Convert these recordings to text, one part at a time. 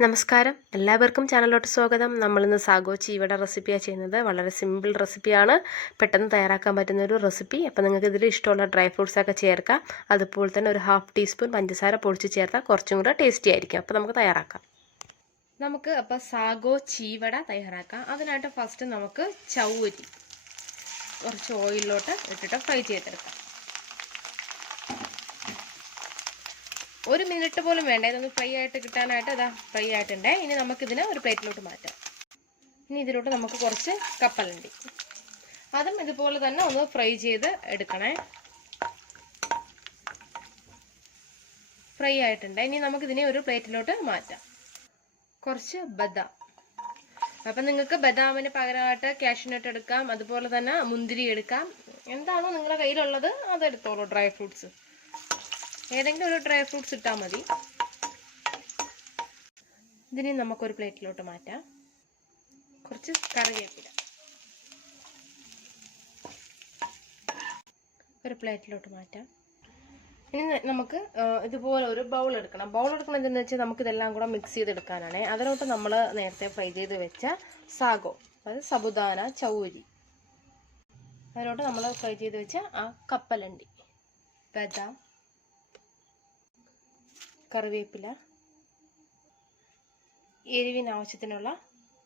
നമസ്കാരം, എല്ലാവർക്കും ചാനലിലോട്ട് സ്വാഗതം. നമ്മളിന്ന് സാഗോ ചീവട റെസിപ്പിയാണ് ചെയ്യുന്നത്. വളരെ സിമ്പിൾ റെസിപ്പിയാണ്, പെട്ടെന്ന് തയ്യാറാക്കാൻ പറ്റുന്ന ഒരു റെസിപ്പി. അപ്പോൾ നിങ്ങൾക്ക് ഇതിൽ ഇഷ്ടമുള്ള ഡ്രൈ ഫ്രൂട്ട്സൊക്കെ ചേർക്കാം. അതുപോലെ തന്നെ ഒരു 1/2 ടീസ്പൂൺ പഞ്ചസാര പൊടിച്ച് ചേർത്താൽ കുറച്ചും കൂടെ ടേസ്റ്റി ആയിരിക്കും. അപ്പോൾ നമുക്ക് തയ്യാറാക്കാം. അപ്പോൾ സാഗോ ചീവട തയ്യാറാക്കാം. അതിനായിട്ട് ഫസ്റ്റ് നമുക്ക് ചൗരി കുറച്ച് ഓയിലിലോട്ട് ഇട്ടിട്ട് ഫ്രൈ ചെയ്തെടുക്കാം. 1 മിനിറ്റ് പോലും വേണ്ട, ഇതൊന്ന് ഫ്രൈ ആയിട്ട് കിട്ടാനായിട്ട്. ഇതാ ഫ്രൈ ആയിട്ടുണ്ട്. ഇനി നമുക്കിതിനെ ഒരു പ്ലേറ്റിലോട്ട് മാറ്റാം. ഇനി ഇതിലോട്ട് നമുക്ക് കുറച്ച് കപ്പലണ്ടി, അതും ഇതുപോലെ തന്നെ ഒന്ന് ഫ്രൈ ചെയ്ത് എടുക്കണേ. ഫ്രൈ ആയിട്ടുണ്ട്. ഇനി നമുക്കിതിനെ ഒരു പ്ലേറ്റിലോട്ട് മാറ്റാം. കുറച്ച് ബദാം, അപ്പം നിങ്ങൾക്ക് ബദാമിന് പകരമായിട്ട് കാഷ്യൂനട്ട് എടുക്കാം, അതുപോലെ തന്നെ മുന്തിരി എടുക്കാം. എന്താണോ നിങ്ങളുടെ കയ്യിലുള്ളത് അതെടുത്തോളൂ. ഡ്രൈ ഫ്രൂട്ട്സ് ഏതെങ്കിലും ഒരു ഡ്രൈ ഫ്രൂട്ട്സ് ഇട്ടാൽ മതി. ഇതിനെ നമുക്കൊരു പ്ലേറ്റിലോട്ട് മാറ്റാം. കുറച്ച് കറിവേപ്പില ഒരു പ്ലേറ്റിലോട്ട് മാറ്റാം. ഇനി നമുക്ക് ഇതുപോലെ ഒരു ബൗൾ എടുക്കണം. ബൗൾ എടുക്കണതെന്ന് വെച്ചാൽ നമുക്കിതെല്ലാം കൂടെ മിക്സ് ചെയ്തെടുക്കാനാണ്. അതിലോട്ട് നമ്മൾ നേരത്തെ ഫ്രൈ ചെയ്ത് വെച്ച സാഗോ, അതായത് സബുദാന ചൗരി, അതിലോട്ട് നമ്മൾ ഫ്രൈ ചെയ്ത് വെച്ച ആ കപ്പലണ്ടി, ബദാം, കറിവേപ്പില, എരിവിന് ആവശ്യത്തിനുള്ള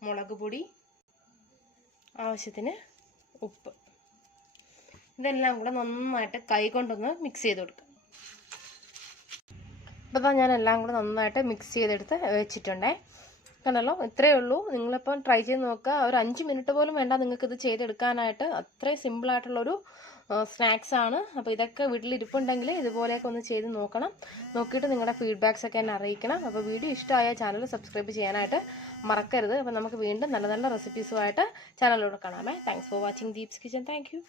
മുളക് പൊടി, ആവശ്യത്തിന് ഉപ്പ്, ഇതെല്ലാം കൂടെ നന്നായിട്ട് കൈ കൊണ്ടൊന്ന് മിക്സ് ചെയ്ത് കൊടുക്കുക. അപ്പോൾ ഞാൻ എല്ലാം കൂടെ നന്നായിട്ട് മിക്സ് ചെയ്തെടുത്ത് വെച്ചിട്ടുണ്ടേ. കണ്ടല്ലോ, ഇത്രയേ ഉള്ളൂ. നിങ്ങളിപ്പം ട്രൈ ചെയ്ത് നോക്കുക. ഒരു 5 മിനിറ്റ് പോലും വേണ്ട നിങ്ങൾക്കിത് ചെയ്തെടുക്കാനായിട്ട്. അത്രയും സിമ്പിളായിട്ടുള്ളൊരു സ്നാക്സ് ആണ്. അപ്പോൾ ഇതൊക്കെ വീട്ടിലിരിപ്പുണ്ടെങ്കിൽ ഇതുപോലെയൊക്കെ ഒന്ന് ചെയ്ത് നോക്കണം. നോക്കിയിട്ട് നിങ്ങളുടെ ഫീഡ്ബാക്സ് ഒക്കെ എന്നെ അറിയിക്കണം. അപ്പോൾ വീഡിയോ ഇഷ്ടമായ ചാനൽ സബ്സ്ക്രൈബ് ചെയ്യാനായിട്ട് മറക്കരുത്. അപ്പോൾ നമുക്ക് വീണ്ടും നല്ല നല്ല റെസിപ്പീസുമായിട്ട് ചാനലിലൂടെ കാണാമേ. Thanks for watching Deep's kitchen. Thank U.